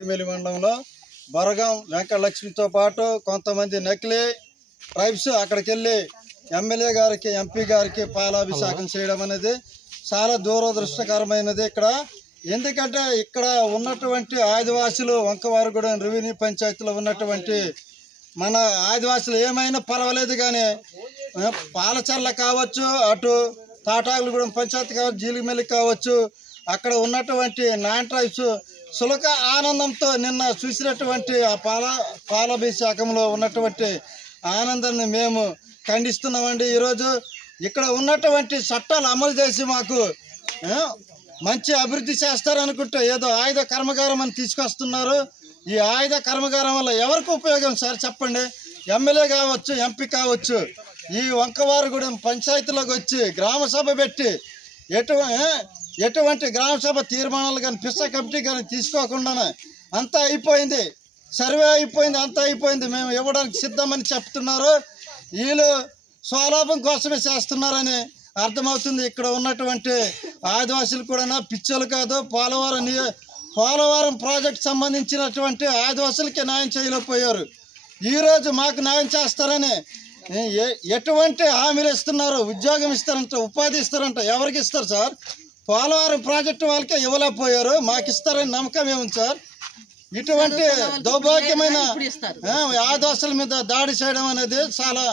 మండలంలో బొరగం వెంకటలక్ష్మితో పాటు కొంతమంది నకిలీ ట్రైబ్స్ అక్కడికి వెళ్ళి ఎమ్మెల్యే గారికి ఎంపీ గారికి పాలాభిషేకం చేయడం అనేది చాలా దురదృష్టకరమైనది. ఎందుకంటే ఇక్కడ ఉన్నటువంటి ఆదివాసులు వంకవారిగూడెం రెవెన్యూ పంచాయతీలో ఉన్నటువంటి మన ఆదివాసులు ఏమైనా పర్వాలేదు, కానీ పాలచర్ల కావచ్చు, అటు తాటాకులగూడెం పంచాయతీ కావచ్చు, జీలిమెల్లి కావచ్చు, అక్కడ ఉన్నటువంటి నాన్ ట్రైబ్స్ సులక ఆనందంతో నిన్న చూసినటువంటి ఆ పాలాభిషేకంలో ఉన్నటువంటి ఆనందాన్ని మేము ఖండిస్తున్నామండి. ఈరోజు ఇక్కడ ఉన్నటువంటి చట్టాలు అమలు చేసి మాకు మంచి అభివృద్ధి చేస్తారనుకుంటే ఏదో ఆయుధ కర్మగారం అని తీసుకొస్తున్నారు. ఈ ఆయుధ కర్మగారం వల్ల ఎవరికి ఉపయోగం సార్ చెప్పండి? ఎమ్మెల్యే కావచ్చు, ఎంపీ కావచ్చు, ఈ వంకవారిగూడెం పంచాయతీలోకి వచ్చి గ్రామసభ పెట్టి ఎటువంటి గ్రామసభ తీర్మానాలు కానీ పిస్స కమిటీ కానీ తీసుకోకుండానే అంతా అయిపోయింది, సర్వే అయిపోయింది, అంతా అయిపోయింది, మేము ఇవ్వడానికి సిద్ధమని చెప్తున్నారు. వీళ్ళు స్వలాభం కోసమే చేస్తున్నారని అర్థమవుతుంది. ఇక్కడ ఉన్నటువంటి ఆదివాసులు కూడా పిచ్చోలు కాదు. పోలవరం ప్రాజెక్ట్ సంబంధించినటువంటి ఆదివాసులకి న్యాయం చేయలేకపోయారు. ఈరోజు మాకు న్యాయం చేస్తారని ఎటువంటి హామీలు ఇస్తున్నారు? ఉద్యోగం ఇస్తారంట, ఉపాధి ఇస్తారంట. ఎవరికి ఇస్తారు సార్? పోలవరం ప్రాజెక్టు వాళ్ళకే ఇవ్వలేకపోయారు, మాకు ఇస్తారని నమ్మకం ఏముంది సార్? ఇటువంటి దౌర్భాగ్యమైన ఆదివాసుల మీద దాడి చేయడం అనేది చాలా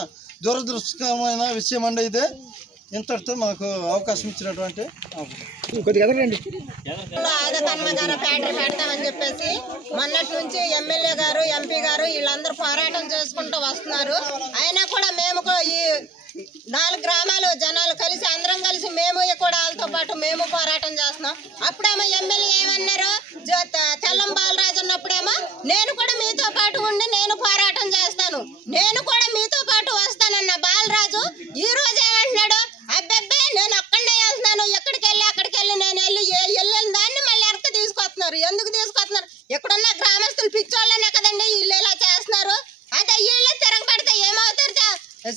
దురదృష్టకరమైన విషయం అండి. ఇది ఇంతటితో మాకు అవకాశం ఇచ్చినటువంటి ఆయుధ కర్మాగారం ఫ్యాక్టరీ పెడతామని చెప్పేసి మొన్నటి నుంచి ఎమ్మెల్యే గారు, ఎంపీ గారు వీళ్ళందరూ పోరాటం చేసుకుంటూ వస్తున్నారు. అయినా కూడా మేము ఈ 4 గ్రామాలు జనాలు కలిసి అందరం కలిసి మేము కూడా వాళ్ళతో పాటు మేము పోరాటం చేస్తున్నాం. అప్పుడేమో ఎమ్మెల్యే ఏమన్నారు, తెల్లం బాలరాజు ఉన్నప్పుడేమో నేను కూడా మీతో పాటు ఉండి నేను పోరాటం చేస్తాను, నేను కూడా మీతో పాటు వస్తానన్న బాలరాజు ఈ రోజు ఏమంటున్నాడు, అబ్బబ్బే నేను అక్కడనే వెళ్తున్నాను, ఎక్కడికి వెళ్ళి నేను వెళ్ళిన దాన్ని మళ్ళీ ఎక్క తీసుకొస్తున్నారు. ఎందుకు తీసుకొస్తున్నారు? ఇక్కడున్న గ్రామస్తులు పిచ్చోళ్ళనే కదండి వీళ్ళు ఇలా చేస్తున్నారు. అదే వీళ్ళు తిరగబడితే ఏమవుతారు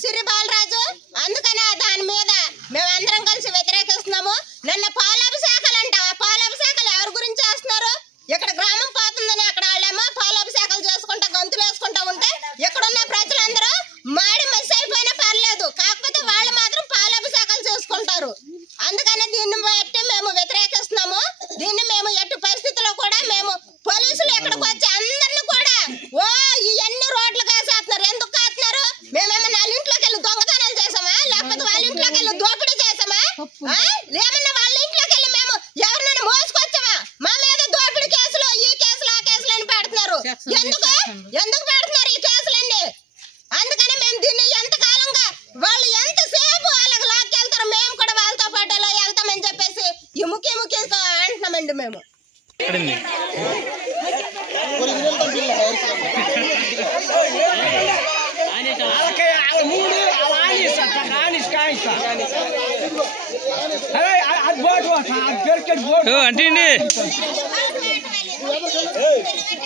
సిరి బాలరాజు? అందుకనే దాని మీద మేమందరం కలిసి వ్యతిరేకిస్తున్నాము. నిన్న పాలాభిషేకాలు అంట, ఆ పాలాభిషేకాలు ఎవరి గురించి చేస్తున్నారు? ఇక్కడ గ్రామం పోతుందని అక్కడ వాళ్ళేమో పాలాభిషేకాలు చేసుకుంటా గంతులు వేసుకుంటా ఉంటే ఇక్కడున్న ప్రజలందరూ మాడి మసి అయిపోయినా పర్లేదు, కాకపోతే వాళ్ళు మాత్రం పాలాభిషేకాలు చేసుకుంటారు. అందుకనే దీన్ని బట్టి మేము వ్యతిరేకిస్తున్నాము. దీన్ని మేము ఎట్టి పరిస్థితుల్లో కూడా మేము పోలీసులు ఇక్కడికి వచ్చి అందరినీ కూడా ఇవన్నీ రోడ్లు కాసేస్తున్నారు. ఎందుకు కాస్తున్నారు? మేమేమన్నా వాళ్ళ ఇంట్లోకి వెళ్ళి దొంగతనాలు చేసామా? లేకపోతే వాళ్ళ ఇంట్లోకి వెళ్ళి దోపిడీ చేసామా? ఏమన్నా వాళ్ళ ఇంట్లోకి వెళ్ళి మేము ఎవరినైనా మోసుకొచ్చామా? మా మీద దోపిడీ కేసులు, ఈ కేసులు, ఆ కేసులు అని పెడుతున్నారు. ఎందుకు పెడుతున్నారు ఈ కేసులన్నీ? అందుకని మేము దీన్ని ఎంతకాలంగా వాళ్ళు ఎంతసేపు వాళ్ళకి లాక్కెళ్తారు, మేము కూడా వాళ్ళతో పాటు ఎలా వెళ్తామని చెప్పేసి ఈ ముఖ్య అంటున్నామండి మేము.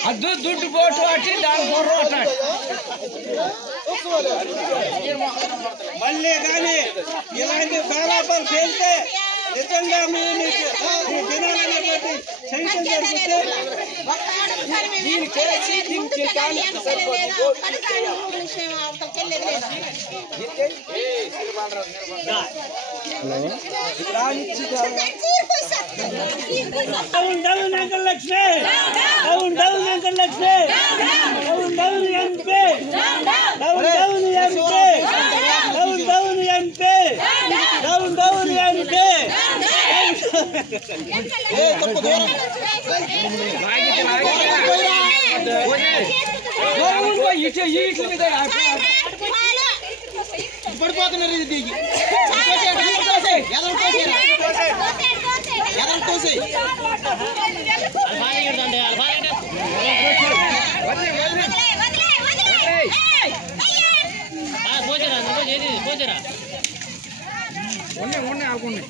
అంటే దుడ్డు బోటు అట్టి దాని బొర్ర మళ్ళీ కానీ ఇలాంటి బేలాపాలు చేస్తే నిజంగా శాంక్షన్ జరిగితే Venkatalakshmi, Venkatalakshmi, MP, MP, MP. పడిపోతున్నారు. ఇది దిగి ఉన్నాయి ఆడుకోండి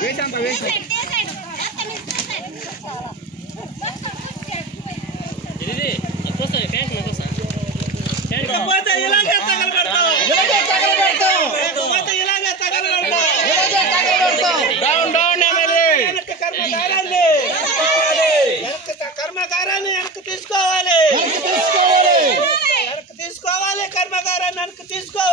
వేసి అంత వేసి ఇలాగే తగలబెడతాం. డౌన్ డౌన్ ఎమ్మెల్యే కర్మాగారాన్ని వెనక్కి తీసుకోవాలి, వెనక్కి తీసుకోవాలి, కర్మాగారాన్ని వెనక్కి తీసుకోవాలి.